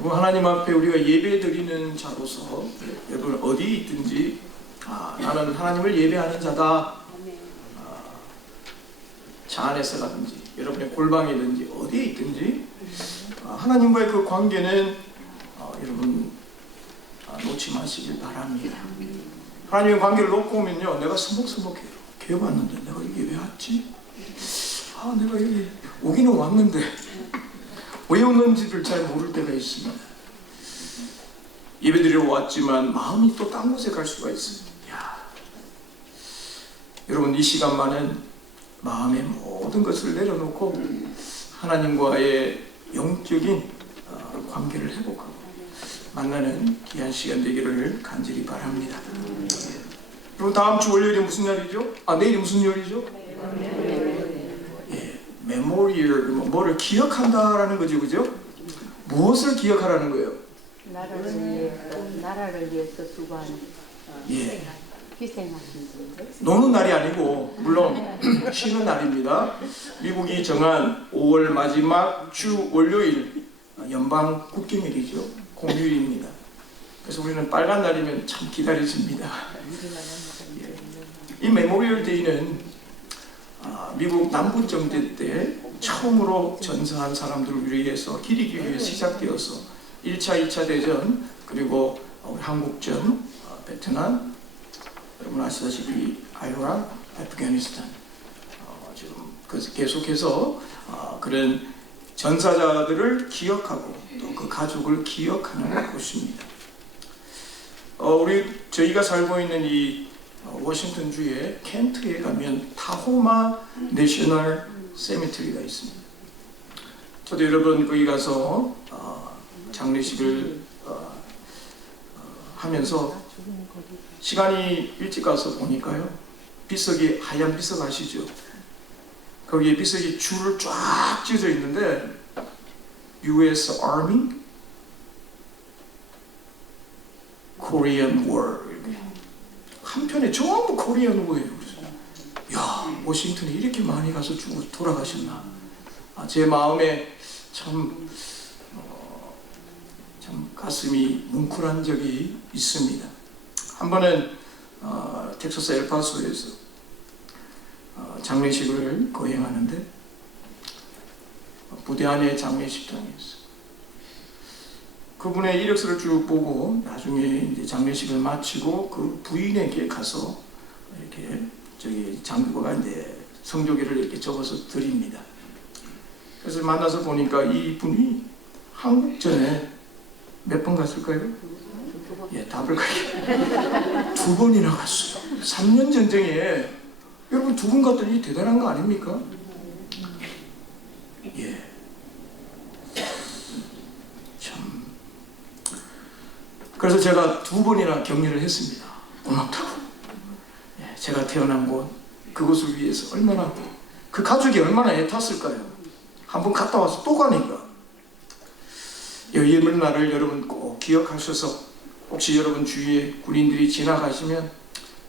여러분, 하나님 앞에 우리가 예배드리는 자로서 여러분 어디 있든지 나는 하나님을 예배하는 자다. 차 안에서라든지 여러분의 골방이든지 어디에 있든지 하나님과의 그 관계는 여러분 놓지 마시길 바랍니다. 하나님의 관계를 놓고 오면요, 내가 서먹서먹해요. 교회 왔는데 내가 여기 왜 왔지? 내가 여기 오기는 왔는데 왜 오는지를 잘 모를 때가 있습니다. 예배드리러 왔지만 마음이 또 딴 곳에 갈 수가 있어요. 여러분, 이 시간만은 마음의 모든 것을 내려놓고 하나님과의 영적인 관계를 회복하고 만나는 귀한 시간 되기를 간절히 바랍니다. 그럼 다음 주 월요일이 무슨 날이죠? 내일이 무슨 요일이죠? 메모리얼, 뭐를 기억한다라는 거죠, 그죠? 무엇을 기억하라는 거예요? 나라를 위해서 수고하는 희생하신 분들. 노는 날이 아니고 물론 쉬는 날입니다. 미국이 정한 5월 마지막 주 월요일 연방 국경일이죠. 공휴일입니다. 그래서 우리는 빨간 날이면 참 기다려집니다. 이 메모리얼 데이는 미국 남부 정대 때 처음으로 전사한 사람들을 위해서 기리기 위해 시작되어서 1차, 2차 대전, 그리고 우리 한국전, 베트남, 여러분 아시다시피 아이라크, 아프가니스탄, 지금 계속해서 그런 전사자들을 기억하고 또 그 가족을 기억하는 곳입니다. 저희가 살고 있는 이 워싱턴 주의 켄트에 가면 타호마 내셔널 세미터리가 있습니다. 저도 여러분 거기 가서 장례식을 하면서 시간이 일찍 가서 보니까요, 비석이 하얀 비석 아시죠? 거기에 비석이 줄을 쫙 찢어져 있는데 US Army, Korean War 한편에 전부 코리안 워예요. 야, 워싱턴에 이렇게 많이 가서 죽고 돌아가셨나? 제 마음에 참 가슴이 뭉클한 적이 있습니다. 한 번은 텍사스 엘파소에서 장례식을 거행하는데 부대 안에 장례식장이었어요. 그분의 이력서를 쭉 보고 나중에 이제 장례식을 마치고 그 부인에게 가서 이렇게 장교가 이제 성조기를 이렇게 적어서 드립니다. 그래서 만나서 보니까 이 분이 한국전에 몇 번 갔을까요? 답을 2번이나 갔어요. 3년 전쟁에 여러분 2번 갔더니 대단한 거 아닙니까? 참. 그래서 제가 2번이나 격려를 했습니다. 고맙다고. 제가 태어난 곳, 그곳을 위해서 얼마나, 그 가족이 얼마나 애탔을까요? 한번 갔다 와서 또 가니까. 예물 날을 여러분 꼭 기억하셔서 혹시 여러분 주위에 군인들이 지나가시면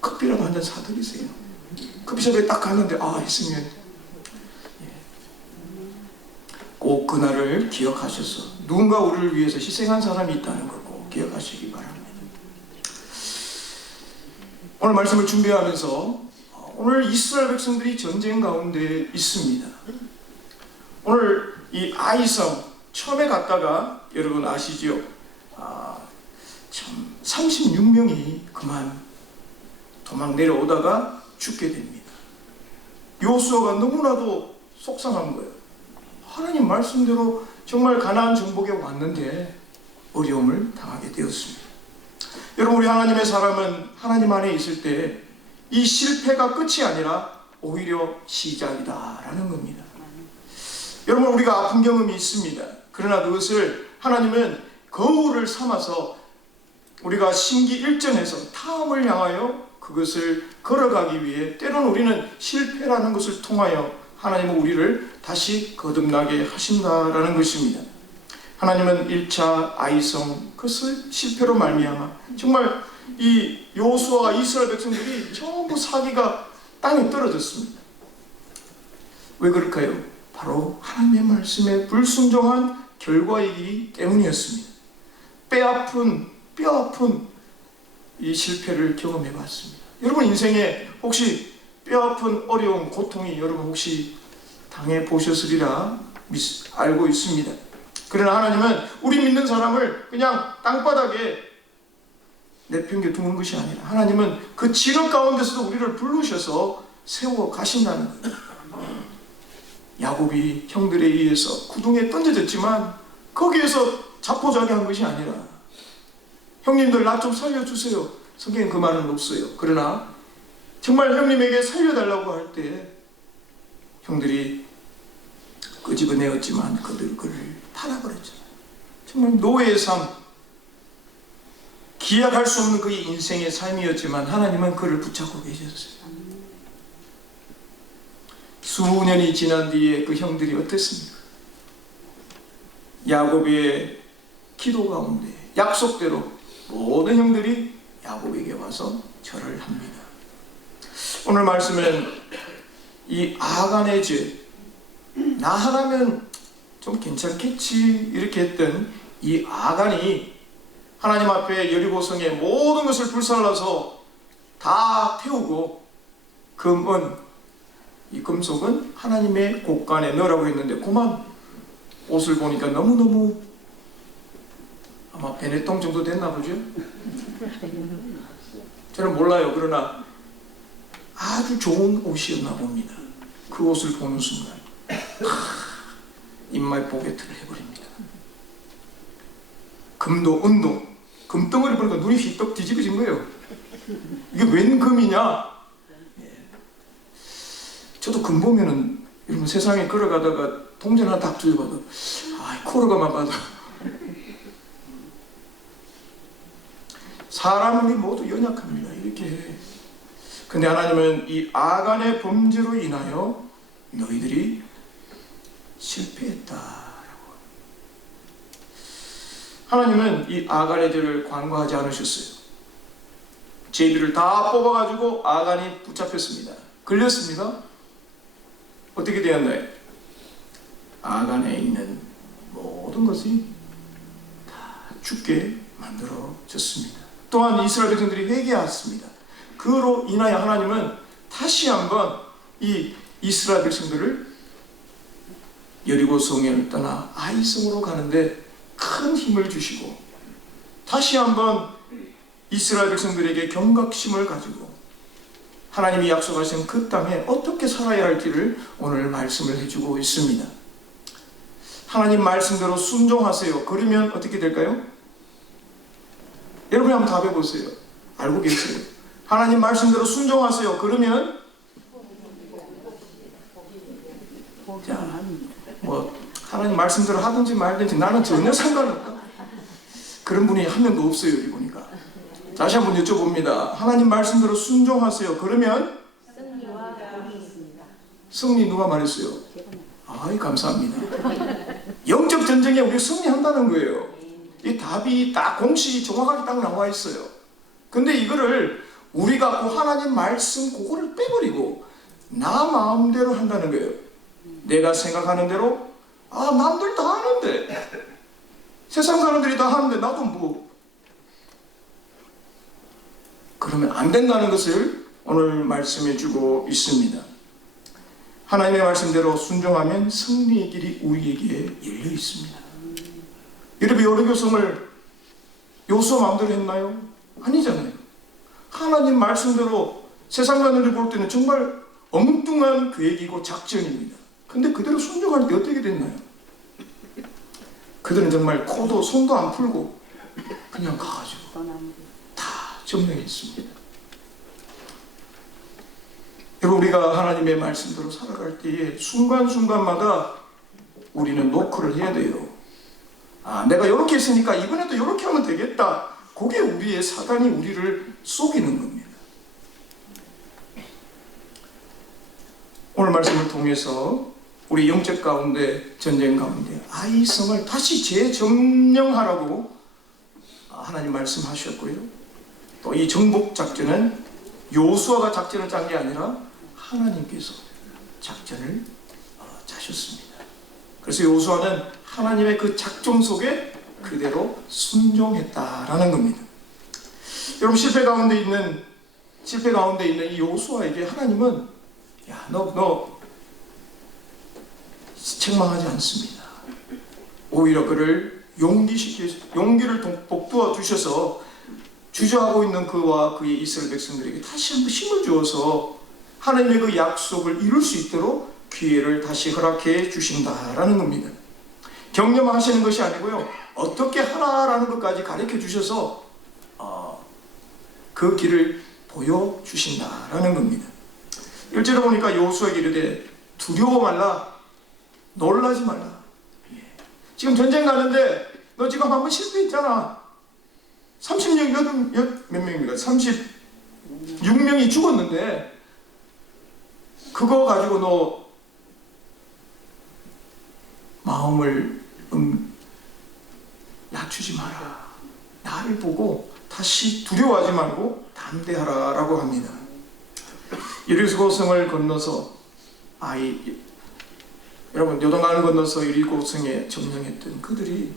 커피라도 한 잔 사드리세요. 커피숍에 딱 갔는데 있으면 꼭 그날을 기억하셔서 누군가 우리를 위해서 희생한 사람이 있다는 걸 꼭 기억하시기 바랍니다. 오늘 말씀을 준비하면서 오늘 이스라엘 백성들이 전쟁 가운데 있습니다. 오늘 이 아이성 처음에 갔다가 여러분 아시죠? 참 36명이 그만 도망 내려오다가 죽게 됩니다. 요수아가 너무나도 속상한 거예요. 하나님 말씀대로 정말 가나안 정복에 왔는데 어려움을 당하게 되었습니다. 여러분, 우리 하나님의 사람은 하나님 안에 있을 때 이 실패가 끝이 아니라 오히려 시작이다라는 겁니다. 여러분, 우리가 아픈 경험이 있습니다. 그러나 그것을 하나님은 거울을 삼아서 우리가 신기 1전에서 다음을 향하여 그것을 걸어가기 위해 때로는 우리는 실패라는 것을 통하여 하나님은 우리를 다시 거듭나게 하신다라는 것입니다. 하나님은 1차 아이성 그것을 실패로 말미암아 정말 이 요수아와 이스라엘 백성들이 전부 사기가 땅에 떨어졌습니다. 왜 그럴까요? 바로 하나님의 말씀에 불순종한 결과이기 때문이었습니다. 뼈아픈 이 실패를 경험해 봤습니다. 여러분 인생에 혹시 뼈아픈 어려운 고통이 여러분 혹시 당해 보셨으리라 알고 있습니다. 그러나 하나님은 우리 믿는 사람을 그냥 땅바닥에 내팽겨 두는 것이 아니라 하나님은 그 진흙 가운데서도 우리를 부르셔서 세워 가신다는 거예요. 야곱이 형들에 의해서 구덩이에 던져졌지만 거기에서 자포자기한 것이 아니라 형님들 나 좀 살려주세요. 성경엔 그 말은 없어요. 그러나 정말 형님에게 살려달라고 할 때 형들이 끄집어내었지만 그들 그를 팔아버렸잖아요. 정말 노예의 삶, 기약할 수 없는 그의 인생의 삶이었지만 하나님은 그를 붙잡고 계셨어요. 수년이 지난 뒤에 그 형들이 어땠습니까? 야곱의 기도 가운데 약속대로 모든 형들이 야곱에게 와서 절을 합니다. 오늘 말씀은 이 아간의 죄, 나 하나면 좀 괜찮겠지 이렇게 했던 이 아간이 하나님 앞에 여리고성의 모든 것을 불살라서 다 태우고 이 금속은 하나님의 곳간에 넣으라고 했는데 그만 옷을 보니까 너무너무 아마 베네통 정도 됐나 보죠? 저는 몰라요. 그러나 아주 좋은 옷이었나 봅니다. 그 옷을 보는 순간 입마에 보게트를 해버립니다. 금도 은도 금덩어리 보니까 눈이 휘떡 뒤집어진 거예요. 이게 웬 금이냐? 저도 금 보면은 여러분 세상에 걸어가다가 동전 하나 딱 들고도 코로가만 봐도 사람이 모두 연약합니다. 이렇게. 근데 하나님은 이 아간의 범죄로 인하여 너희들이 실패했다라고. 하나님은 이 아간의 죄를 관과하지 않으셨어요. 제비를 다 뽑아가지고 아간이 붙잡혔습니다. 걸렸습니다. 어떻게 되었나요? 아간에 있는 모든 것이 다 죽게 만들어졌습니다. 또한 이스라엘 백성들이 회개했습니다. 그로 인하여 하나님은 다시 한번 이 이스라엘 백성들을 여리고성을 떠나 아이성으로 가는데 큰 힘을 주시고 다시 한번 이스라엘 백성들에게 경각심을 가지고 하나님이 약속하신 그 땅에 어떻게 살아야 할지를 오늘 말씀을 해주고 있습니다. 하나님 말씀대로 순종하세요. 그러면 어떻게 될까요? 여러분이 한번 답해 보세요. 알고 계세요? 하나님 말씀대로 순종하세요. 그러면 자, 하나님 말씀대로 하든지 말든지 나는 전혀 상관없다. 그런 분이 한 명도 없어요. 여기 보니까. 다시 한번 여쭤봅니다. 하나님 말씀대로 순종하세요. 그러면 승리와 복이 있습니다. 승리 누가 말했어요? 감사합니다. 영적 전쟁에 우리 승리한다는 거예요. 이 답이 딱 공식이 정확하게 딱 나와 있어요. 근데 이거를 우리가 그 하나님 말씀 그거를 빼버리고 나 마음대로 한다는 거예요. 내가 생각하는 대로 남들 다 하는데 세상 사람들이 다 하는데 나도 그러면 안 된다는 것을 오늘 말씀해 주고 있습니다. 하나님의 말씀대로 순종하면 승리의 길이 우리에게 열려 있습니다. 여러분 여리고성을 요수아 마음대로 했나요? 아니잖아요. 하나님 말씀대로 세상관을 볼 때는 정말 엉뚱한 계획이고 작전입니다. 근데 그대로 순종할 때 어떻게 됐나요? 그들은 정말 코도 손도 안 풀고 그냥 가가지고 다 점령했습니다. 여러분 우리가 하나님의 말씀대로 살아갈 때에 순간순간마다 우리는 노크를 해야 돼요. 내가 이렇게 했으니까 이번에도 이렇게 하면 되겠다. 그게 우리의 사단이 우리를 속이는 겁니다. 오늘 말씀을 통해서 우리 영적 가운데 전쟁 가운데 아이성을 다시 재점령하라고 하나님 말씀하셨고요. 또 이 정복 작전은 요수아가 작전을 짠 게 아니라 하나님께서 작전을 짜셨습니다. 그래서 요수아는 하나님의 그 작전 속에 그대로 순종했다라는 겁니다. 여러분, 실패 가운데 있는 이 요수아에게 하나님은 너 책망하지 않습니다. 오히려 그를 용기를 북돋워 주셔서 주저하고 있는 그와 그의 이스라엘 백성들에게 다시 한번 힘을 주어서 하나님의 그 약속을 이룰 수 있도록 기회를 다시 허락해 주신다라는 겁니다. 격려하시는 것이 아니고요, 어떻게 하라라는 것까지 가르쳐 주셔서 그 길을 보여주신다라는 겁니다. 1절에 보니까 여호수아에게 이르되 두려워 말라, 놀라지 말라. 지금 전쟁 가는데 너 지금 한번 실패했잖아. 36명이 죽었는데 그거 가지고 너 마음을 낮추지 마라. 나를 보고 다시 두려워하지 말고 담대하라 라고 합니다. 여리고성을 건너서 여러분, 요단강을 건너서 여리고성에 점령했던 그들이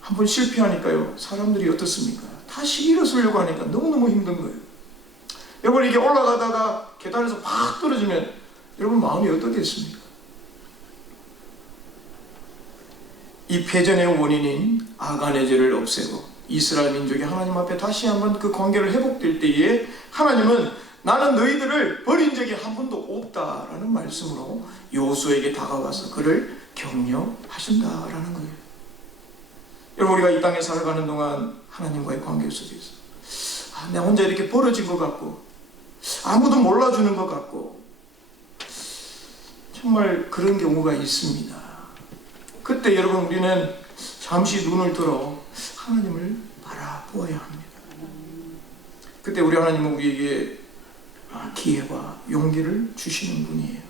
한번 실패하니까요, 사람들이 어떻습니까? 다시 일어서려고 하니까 너무너무 힘든 거예요. 여러분, 이게 올라가다가 계단에서 팍 떨어지면 여러분 마음이 어떻겠습니까? 이 패전의 원인인 아간의 죄를 없애고 이스라엘 민족이 하나님 앞에 다시 한번 그 관계를 회복될 때에 하나님은 나는 너희들을 버린 적이 한 번도 없다라는 말씀으로 여호수아에게 다가와서 그를 격려하신다라는 거예요. 여러분, 우리가 이 땅에 살아가는 동안 하나님과의 관계 속에서 내가 혼자 이렇게 벌어진 것 같고 아무도 몰라주는 것 같고 정말 그런 경우가 있습니다. 그때 여러분, 우리는 잠시 눈을 들어 하나님을 바라보아야 합니다. 그때 우리 하나님은 우리에게 기회와 용기를 주시는 분이에요.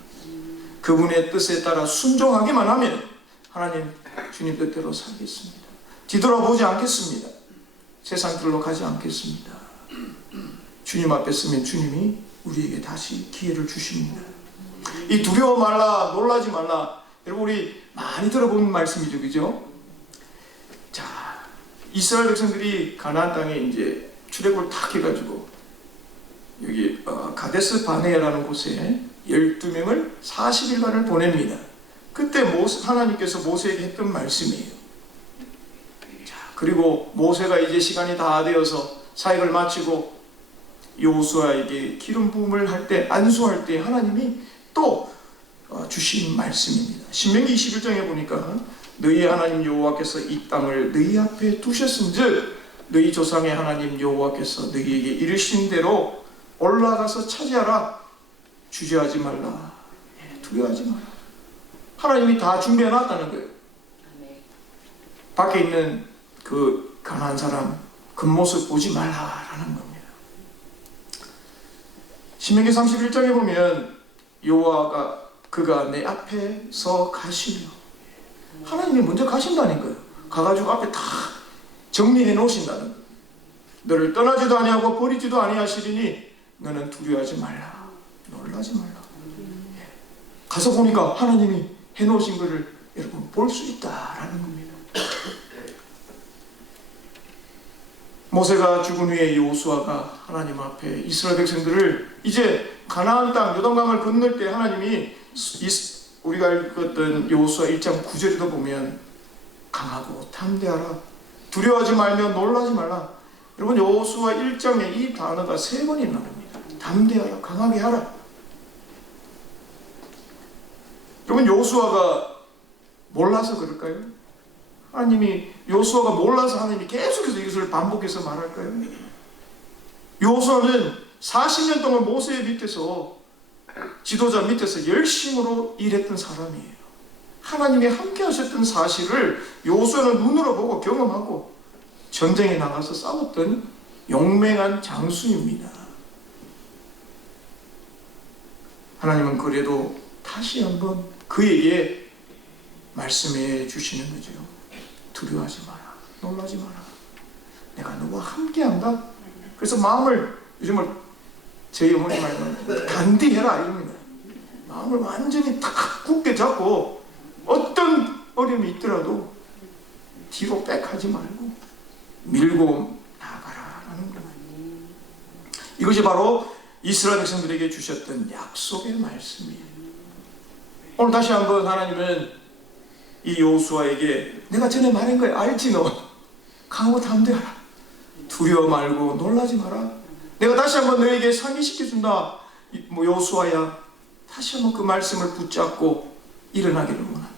그분의 뜻에 따라 순종하기만 하면 하나님, 주님 뜻대로 살겠습니다. 뒤돌아보지 않겠습니다. 세상 길로 가지 않겠습니다. 주님 앞에 서면 주님이 우리에게 다시 기회를 주십니다. 이 두려워 말라, 놀라지 말라, 여러분, 우리 많이 들어본 말씀이죠, 그죠? 자, 이스라엘 백성들이 가나안 땅에 이제 출애굽을 탁 해가지고 여기 가데스 바네아라는 곳에 12명을 40일간을 보냅니다. 그때 하나님께서 모세에게 했던 말씀이에요. 자, 그리고 모세가 이제 시간이 다 되어서 사역을 마치고 여호수아에게 기름 부음을 할 때, 안수할 때 하나님이 또 주신 말씀입니다. 신명기 21장에 보니까 너희 하나님 여호와께서 이 땅을 너희 앞에 두셨은즉 너희 조상의 하나님 여호와께서 너희에게 이르신 대로 올라가서 차지하라. 주저하지 말라, 두려워하지 마라. 하나님이 다 준비해 놨다는 거예요. 밖에 있는 그 가난한 사람 겉모습 보지 말라라는 겁니다. 신명기 31장에 보면 여호와가 그가 내 앞에서 가시며, 하나님이 먼저 가신다니까요. 가가지고 앞에 다 정리해 놓으신다는 거예요. 너를 떠나지도 아니하고 버리지도 아니하시리니 너는 두려워하지 말라, 놀라지 말라. 가서 보니까 하나님이 해놓으신 것을 여러분 볼 수 있다라는 겁니다. 모세가 죽은 후에 여호수아가 하나님 앞에 이스라엘 백성들을 이제 가나안 땅 요단강을 건널 때 하나님이 우리가 읽었던 여호수아 1장 9절에도 보면 강하고 담대하라, 두려워하지 말며 놀라지 말라. 여러분, 여호수아 1장에 이 단어가 3번이나 나옵니다. 담대하라, 강하게 하라. 여러분, 여호수아가 몰라서 그럴까요? 하나님이 여호수아가 몰라서 하나님이 계속해서 이것을 반복해서 말할까요? 여호수아는 40년 동안 모세 밑에서, 지도자 밑에서 열심으로 일했던 사람이에요. 하나님이 함께 하셨던 사실을 여호수아는 눈으로 보고 경험하고 전쟁에 나가서 싸웠던 용맹한 장수입니다. 하나님은 그래도 다시 한번 그에게 말씀해 주시는 거죠. 두려워하지 마라, 놀라지 마라, 내가 너와 함께 한다. 그래서 마음을, 요즘은 저희 어머니 말은 단디해라 이럽니다. 마음을 완전히 탁 굳게 잡고 어떤 어려움이 있더라도 뒤로 빽하지 말고 밀고 나가라라는 거예요. 이것이 바로 이스라엘 백성들에게 주셨던 약속의 말씀이에요. 오늘 다시 한번 하나님은 이 여호수아에게 내가 전에 말한 거야. 알지 너? 강하고 담대하라. 두려워 말고 놀라지 마라. 내가 다시 한번 너에게 상기시켜준다. 여호수아야, 다시 한번 그 말씀을 붙잡고 일어나기를 원한다.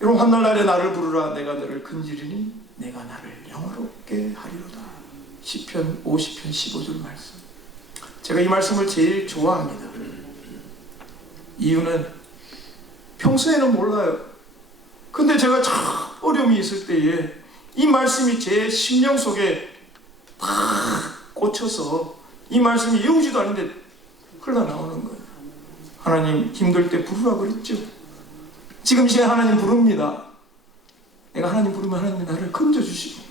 여러분, 한날날에 나를 부르라. 내가 너를 건지리니 내가 나를 영화롭게 하리로다. 시편 50편 15절 말씀. 제가 이 말씀을 제일 좋아합니다. 이유는 평소에는 몰라요. 근데 제가 참 어려움이 있을 때에 이 말씀이 제 심령 속에 팍 꽂혀서 이 말씀이 외우지도 않는데 흘러나오는 거예요. 하나님 힘들 때 부르라 그랬죠. 지금 이 시간에 하나님 부릅니다. 내가 하나님 부르면 하나님이 나를 건져주시고,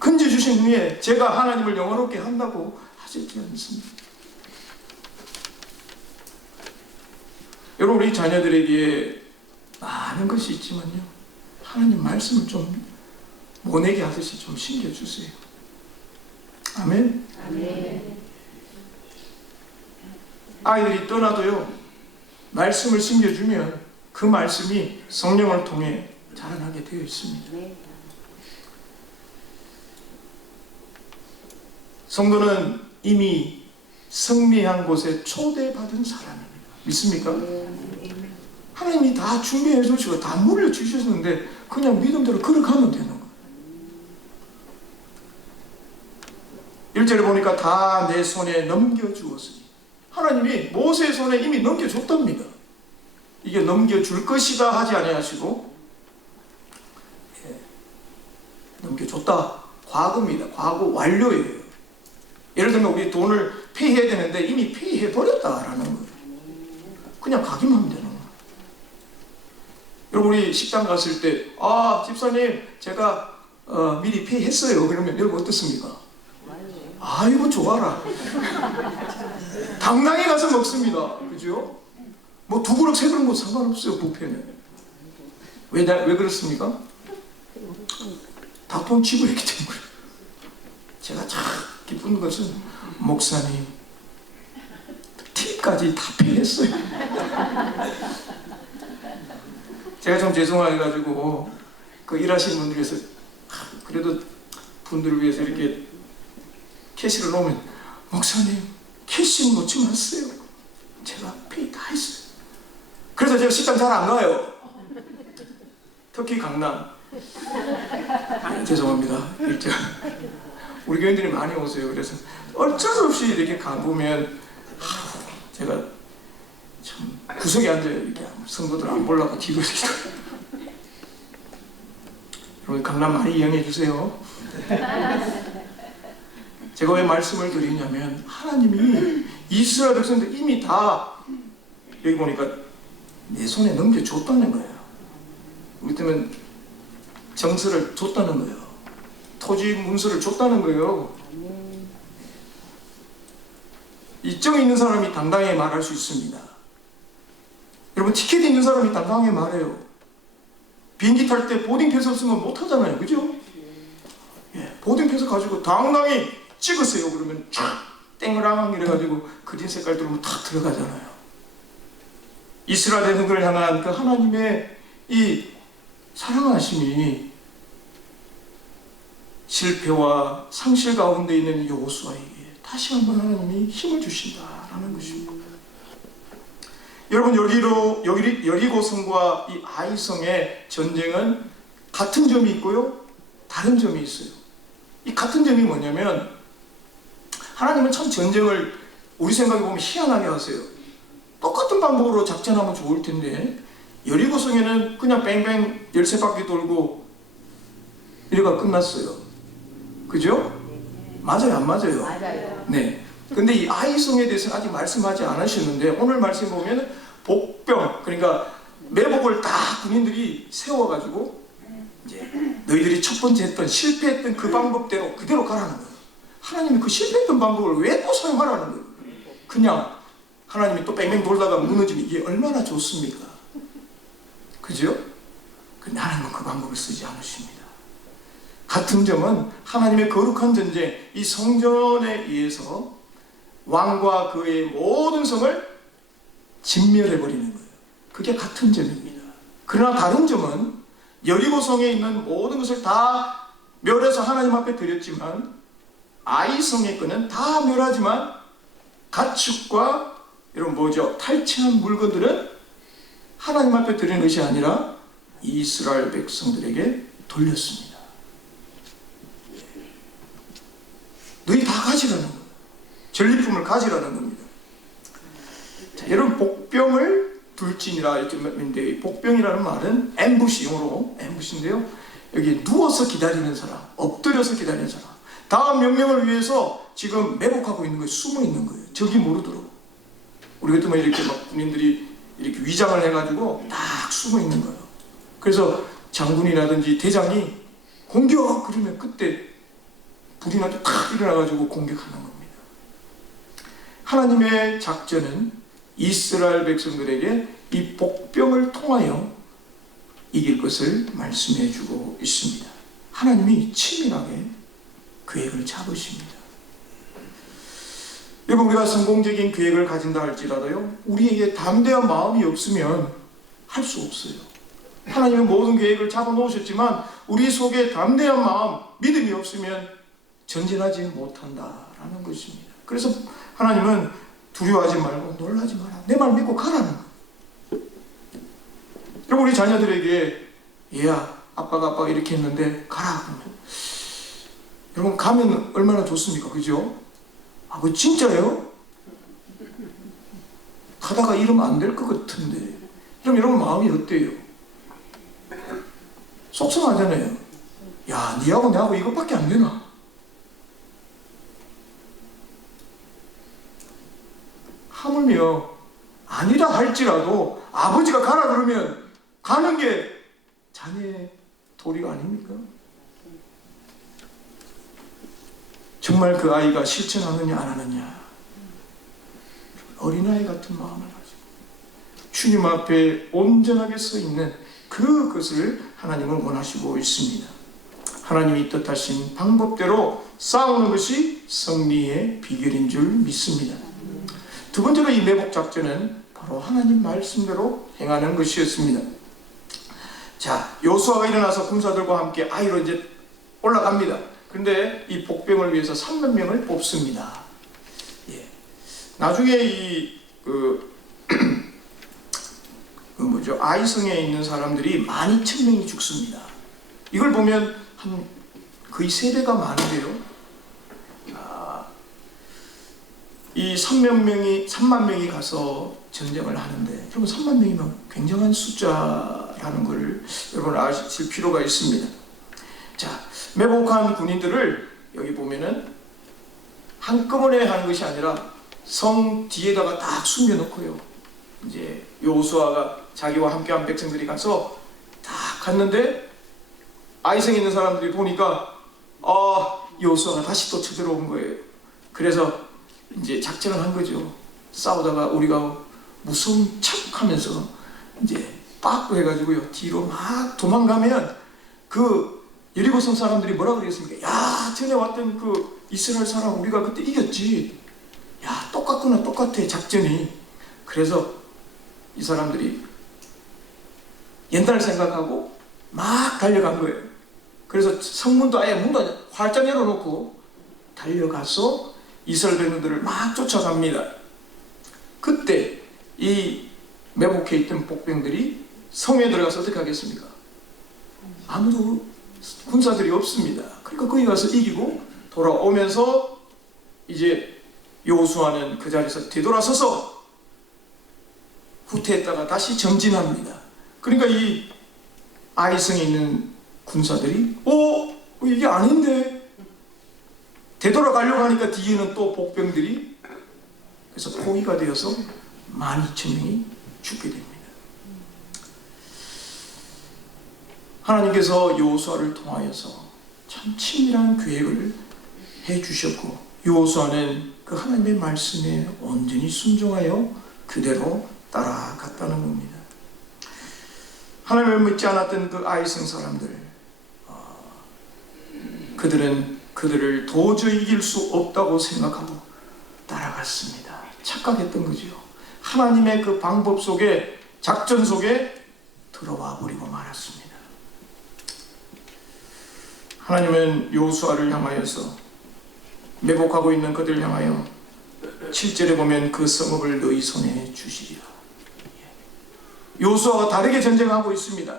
건져주신 후에 제가 하나님을 영화롭게 한다고 하지 않습니다. 여러분, 우리 자녀들에게 많은 것이 있지만요, 하나님 말씀을 좀 모내게 하듯이 좀 신겨주세요. 아멘. 아멘. 아이들이 떠나도요, 말씀을 심겨주면 그 말씀이 성령을 통해 자라나게 되어 있습니다. 성도는 이미 승리한 곳에 초대받은 사람입니다. 믿습니까? 하나님이 다 준비해 주시고 다 물려주셨는데 그냥 믿음대로 걸어가면 되는 거예요. 1절에 보니까 다 내 손에 넘겨주었으니, 하나님이 모세의 손에 이미 넘겨줬답니다. 이게 넘겨줄 것이다 하지 아니하시고 넘겨줬다. 과거입니다. 과거 완료예요. 예를 들면 우리 돈을 페이해야 되는데 이미 페이해버렸다라는 거예요. 그냥 가기만 하면 되는 거예요. 여러분, 우리 식당 갔을 때 집사님 제가 미리 페이했어요. 그러면 여러분 어떻습니까? 아이고 좋아라. 당당히 가서 먹습니다. 그죠? 뭐 두 그릇 세 그릇 뭐 상관없어요. 뷔페는. 왜 그렇습니까? 다 돈 지불했기 때문에. 제가 참 기쁜 것은 목사님 팁까지 다 페이했어요. 제가 좀 죄송해가지고 그 일하시는 분들에서 그래도 분들을 위해서 이렇게 캐시를 놓으면 목사님 캐시 놓지 마세요. 제가 페이 다 했어요. 그래서 제가 식당 잘 안 가요. 특히 강남. 죄송합니다. 우리 교인들이 많이 오세요. 그래서 어쩔 수 없이 이렇게 가보면 제가 참 구석에 앉아요. 이렇게 성도들 안 보려고 뒤로 이렇게. 여러분, 강남 많이 이용해 주세요. 제가 왜 말씀을 드리냐면 하나님이 이스라엘 백성들 이미 다 여기 보니까 내 손에 넘겨줬다는 거예요. 우리 때문에 정서를 줬다는 거예요. 토지 문서를 줬다는 거예요. 이정이 있는 사람이 당당하게 말할 수 있습니다. 여러분, 티켓 있는 사람이 당당하게 말해요. 비행기 탈 때 보딩패스 없으면 못 하잖아요. 그죠? 보딩패스 가지고 당당히 찍으세요. 그러면 쫙 땡그랑 이래가지고 그린 색깔 들어오면 탁 들어가잖아요. 이스라엘 백성들을 향한 그 하나님의 이 사랑하심이 실패와 상실 가운데 있는 여호수아에게 다시 한번 하나님이 힘을 주신다라는 것입니다. 여러분, 여리고성과 이 아이성의 전쟁은 같은 점이 있고요, 다른 점이 있어요. 이 같은 점이 뭐냐면 하나님은 참 전쟁을 우리 생각해 보면 희한하게 하세요. 똑같은 방법으로 작전하면 좋을 텐데 여리고성에는 그냥 뺑뺑 13바퀴 돌고 이래가 끝났어요. 그죠? 맞아요, 안 맞아요? 맞아요. 네. 근데 이 아이성에 대해서는 아직 말씀하지 않으셨는데 오늘 말씀 보면 복병, 그러니까 매복을 다 군인들이 세워가지고 이제 너희들이 첫 번째 했던 실패했던 그 방법대로 그대로 가라는 거예요. 하나님이 그 실패했던 방법을 왜 또 사용하라는 거예요. 그냥 하나님이 또 뺑뺑 돌다가 무너지면 이게 얼마나 좋습니까? 그죠? 근데 하나님은 그 방법을 쓰지 않으십니다. 같은 점은 하나님의 거룩한 전쟁, 이 성전에 의해서 왕과 그의 모든 성을 진멸해버리는 거예요. 그게 같은 점입니다. 그러나 다른 점은 여리고성에 있는 모든 것을 다 멸해서 하나님 앞에 드렸지만 아이성의 거는 다 멸하지만 가축과 이런 탈취한 물건들은 하나님 앞에 드린 것이 아니라 이스라엘 백성들에게 돌렸습니다. 너희 다 가지라는 거예요. 전리품을 가지라는 겁니다. 자, 여러분, 복병을 둘진이라 이렇게 말했는데, 복병이라는 말은 앰부시, 용어로 앰부시인데요, 여기 누워서 기다리는 사람, 엎드려서 기다리는 사람, 다음 명령을 위해서 지금 매복하고 있는 거예요. 숨어 있는 거예요. 적이 모르도록. 우리 같은 면 이렇게 막 군인들이 이렇게 위장을 해가지고 딱 숨어 있는 거예요. 그래서 장군이라든지 대장이 공격! 그러면 그때 불이 나서 탁 일어나가지고 공격하는 겁니다. 하나님의 작전은 이스라엘 백성들에게 이 복병을 통하여 이길 것을 말씀해 주고 있습니다. 하나님이 치밀하게 계획을 잡으십니다. 여러분, 우리가 성공적인 계획을 가진다 할지라도요, 우리에게 담대한 마음이 없으면 할 수 없어요. 하나님은 모든 계획을 잡아 놓으셨지만 우리 속에 담대한 마음, 믿음이 없으면 전진하지 못한다라는 것입니다. 그래서 하나님은 두려워하지 말고 놀라지 마라. 내 말 믿고 가라는 거예요. 여러분, 우리 자녀들에게 얘야, 아빠가 이렇게 했는데 가라 그러면, 여러분, 가면 얼마나 좋습니까? 그죠? 아, 그 진짜예요? 가다가 이러면 안 될 것 같은데. 그럼 여러분 마음이 어때요? 속상하잖아요. 야, 니하고 내하고 이것밖에 안 되나? 하물며 아니다 할지라도 아버지가 가라 그러면 가는 게 자녀의 도리가 아닙니까? 정말 그 아이가 실천하느냐 안 하느냐, 어린아이 같은 마음을 가지고 주님 앞에 온전하게 서 있는 그것을 하나님은 원하시고 있습니다. 하나님이 뜻하신 방법대로 싸우는 것이 승리의 비결인 줄 믿습니다. 두 번째로 이 매복 작전은 바로 하나님 말씀대로 행하는 것이었습니다. 자, 요수아가 일어나서 군사들과 함께 아이로 이제 올라갑니다. 그런데 이 복병을 위해서 300명을 뽑습니다. 예. 나중에 아이성에 있는 사람들이 12,000명이 죽습니다. 이걸 보면 한 거의 3배가 많은데요. 이 3만 명이 가서 전쟁을 하는데, 여러분 3만 명이면 굉장한 숫자라는 걸 여러분 아실 필요가 있습니다. 자, 매복한 군인들을 여기 보면은 한꺼번에 하는 것이 아니라 성 뒤에다가 딱 숨겨놓고요. 이제 요수아가 자기와 함께한 백성들이 가서 딱 갔는데 아이성에 있는 사람들이 보니까 요수아가 다시 또 쳐들어온 거예요. 그래서 이제 작전을 한 거죠. 싸우다가 우리가 무서운 척하면서 이제 빠꾸 해가지고요, 뒤로 막 도망가면 그 여리고성 사람들이 뭐라 그러겠습니까? 야, 전에 왔던 그 이스라엘 사람 우리가 그때 이겼지. 야, 똑같구나, 똑같아 작전이. 그래서 이 사람들이 옛날 생각하고 막 달려간 거예요. 그래서 성문도 아예 문도 활짝 열어놓고 달려가서 이스라엘 백성들을 막 쫓아갑니다. 그때 이 매복해 있던 복병들이 성에 들어가서 어떻게 하겠습니까? 아무도 군사들이 없습니다. 그러니까 거기 가서 이기고 돌아오면서 이제 요수아는 그 자리에서 되돌아서서 후퇴했다가 다시 전진합니다. 그러니까 이 아이성에 있는 군사들이 이게 아닌데 되돌아가려고 하니까 뒤에는 또 복병들이, 그래서 포위가 되어서 12,000명이 죽게 됩니다. 하나님께서 요수아를 통하여서 참 치밀한 계획을 해주셨고, 요수아는 그 하나님의 말씀에 온전히 순종하여 그대로 따라갔다는 겁니다. 하나님을 믿지 않았던 그 아이성 사람들, 그들은 그들을 도저히 이길 수 없다고 생각하고 따라갔습니다. 착각했던 거죠. 하나님의 그 방법 속에, 작전 속에 들어와 버리고 말았습니다. 하나님은 여호수아를 향하여서, 매복하고 있는 그들을 향하여 7절에 보면 그 성읍을 너희 손에 주시리라. 여호수아와 다르게 전쟁하고 있습니다.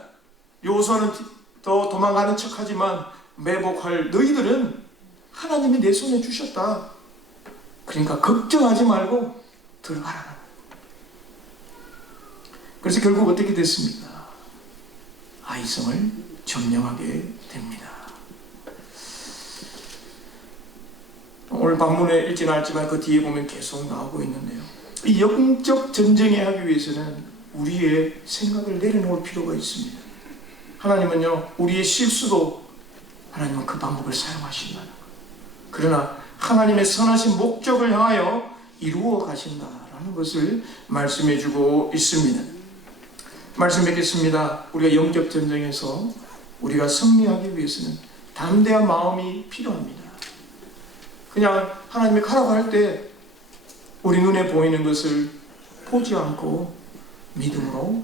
여호수아는 더 도망가는 척하지만 매복할 너희들은 하나님이 내 손에 주셨다. 그러니까 걱정하지 말고 들어가라. 그래서 결국 어떻게 됐습니까? 아이성을 점령하게 됩니다. 오늘 방문에 읽지는 않지만 그 뒤에 보면 계속 나오고 있는데요. 이 영적 전쟁에 하기 위해서는 우리의 생각을 내려놓을 필요가 있습니다. 하나님은요, 우리의 실수도 하나님은 그 방법을 사용하신다는 것. 그러나 하나님의 선하신 목적을 향하여 이루어 가신다라는 것을 말씀해 주고 있습니다. 말씀 뵙겠습니다. 우리가 영적 전쟁에서 우리가 승리하기 위해서는 담대한 마음이 필요합니다. 그냥 하나님이 가라고 할 때 우리 눈에 보이는 것을 보지 않고 믿음으로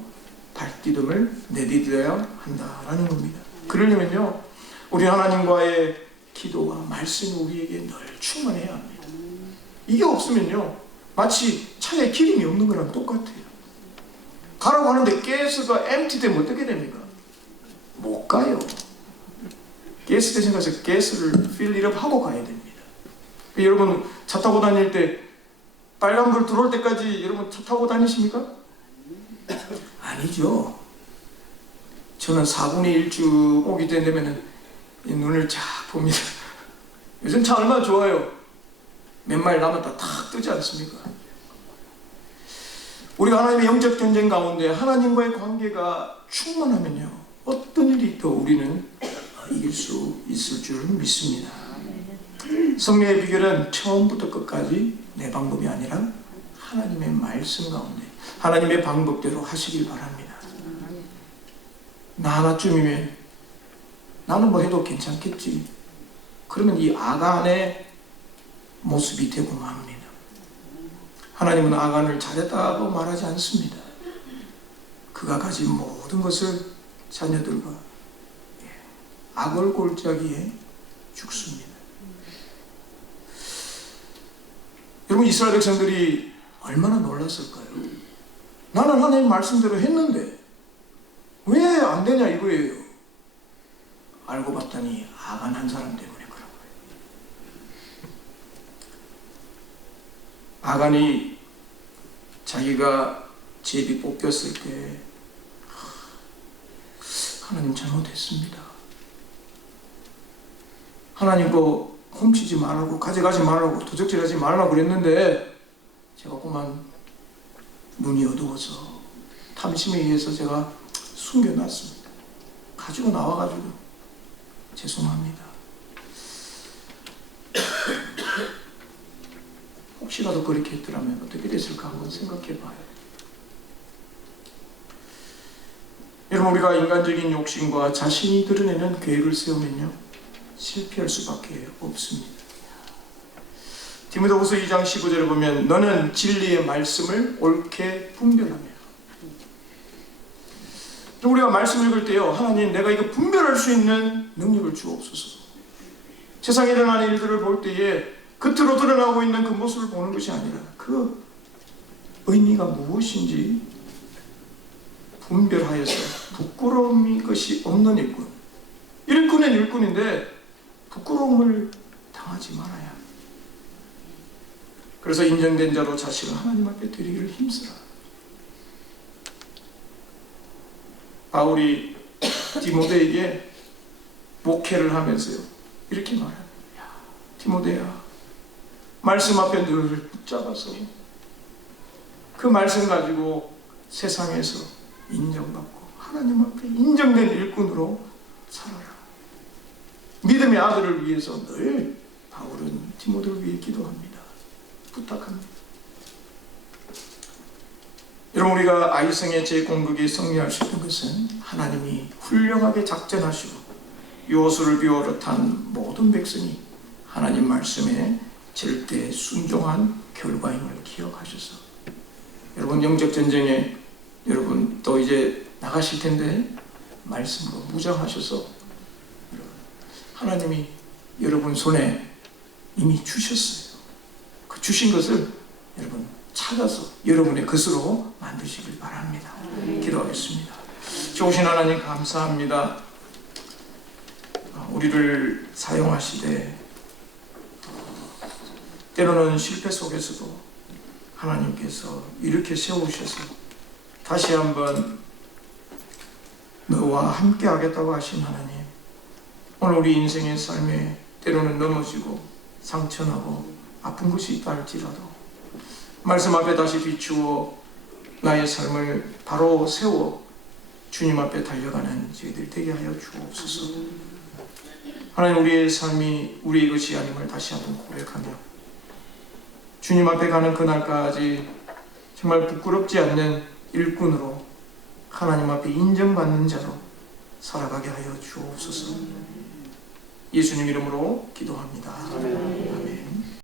발디딤을 내디뎌야 한다라는 겁니다. 그러려면요, 우리 하나님과의 기도와 말씀이 우리에게 늘 충만해야 합니다. 이게 없으면요, 마치 차에 기름이 없는 거랑 똑같아요. 가라고 하는데 가스가 empty 되면 어떻게 됩니까? 못 가요. 가스 대신 가서 가스를 필리업 하고 가야 됩니다. 여러분 차 타고 다닐 때 빨간불 들어올 때까지 여러분 차 타고 다니십니까? 아니죠. 저는 4분의 1쭉 오기 되면은 눈을 쫙 봅니다. 요즘 차 얼마나 좋아요. 몇 마일 남았다 탁 뜨지 않습니까? 우리가 하나님의 영적 전쟁 가운데 하나님과의 관계가 충만하면요, 어떤 일이 더 우리는 이길 수 있을 줄 믿습니다. 승리의 비결은 처음부터 끝까지 내 방법이 아니라 하나님의 말씀 가운데 하나님의 방법대로 하시길 바랍니다. 나 하나쯤이면 나는 뭐 해도 괜찮겠지. 그러면 이 아간의 모습이 되고 맙니다. 하나님은 아간을 잘했다고 말하지 않습니다. 그가 가진 모든 것을 자녀들과 악을 골짜기에 죽습니다. 여러분, 이스라엘 백성들이 얼마나 놀랐을까요? 나는 하나님 말씀대로 했는데 왜 안 되냐 이거예요. 알고 봤더니 아간 한 사람 때문에 그런 거예요. 아간이 자기가 제비 뽑혔을 때 하나님 잘못했습니다. 하나님 거 훔치지 말라고, 가져가지 말라고, 도적질하지 말라고 그랬는데 제가 그만 눈이 어두워서 탐심에 의해서 제가 숨겨놨습니다. 가지고 나와가지고 죄송합니다. 혹시라도 그렇게 했더라면 어떻게 됐을까 한번 생각해 봐요. 여러분, 우리가 인간적인 욕심과 자신이 드러내는 계획을 세우면요, 실패할 수밖에 없습니다. 디모데후서 2장 15절에 보면 너는 진리의 말씀을 옳게 분별하며, 우리가 말씀 읽을 때요, 하나님 내가 이거 분별할 수 있는 능력을 주옵소서. 세상에 일어나는 일들을 볼 때에 겉으로 드러나고 있는 그 모습을 보는 것이 아니라 그 의미가 무엇인지 분별하여서 부끄러움이 것이 없는 일꾼, 일꾼은 일꾼인데 부끄러움을 당하지 말아야. 그래서 인정된 자로 자식을 하나님 앞에 드리기를 힘쓰라. 바울이 디모데에게 목회를 하면서요, 이렇게 말합니다. 디모데야, 말씀 앞에 늘 붙잡아서 그 말씀 가지고 세상에서 인정받고 하나님 앞에 인정된 일꾼으로 살아라. 믿음의 아들을 위해서 늘 바울은 디모데를 위해 기도합니다. 부탁합니다. 여러분, 우리가 아이성의 제공극에 승리할 수 있는 것은 하나님이 훌륭하게 작전하시고 요호수를 비롯한 모든 백성이 하나님 말씀에 절대 순종한 결과임을 기억하셔서, 여러분 영적 전쟁에 여러분 또 이제 나가실 텐데 말씀으로 무장하셔서 여러분 하나님이 여러분 손에 이미 주셨어요. 그 주신 것을 여러분 찾아서 여러분의 것으로 만드시길 바랍니다. 기도하겠습니다. 좋으신 하나님 감사합니다. 우리를 사용하시되 때로는 실패 속에서도 하나님께서 이렇게 세우셔서 다시 한번 너와 함께 하겠다고 하신 하나님, 오늘 우리 인생의 삶에 때로는 넘어지고 상처나고 아픈 것이 있다 할지라도 말씀 앞에 다시 비추어 나의 삶을 바로 세워 주님 앞에 달려가는 저희들 되게 하여 주옵소서. 하나님, 우리의 삶이 우리의 것이 아님을 다시 한번 고백하며 주님 앞에 가는 그날까지 정말 부끄럽지 않는 일꾼으로 하나님 앞에 인정받는 자로 살아가게 하여 주옵소서. 예수님 이름으로 기도합니다. 아멘.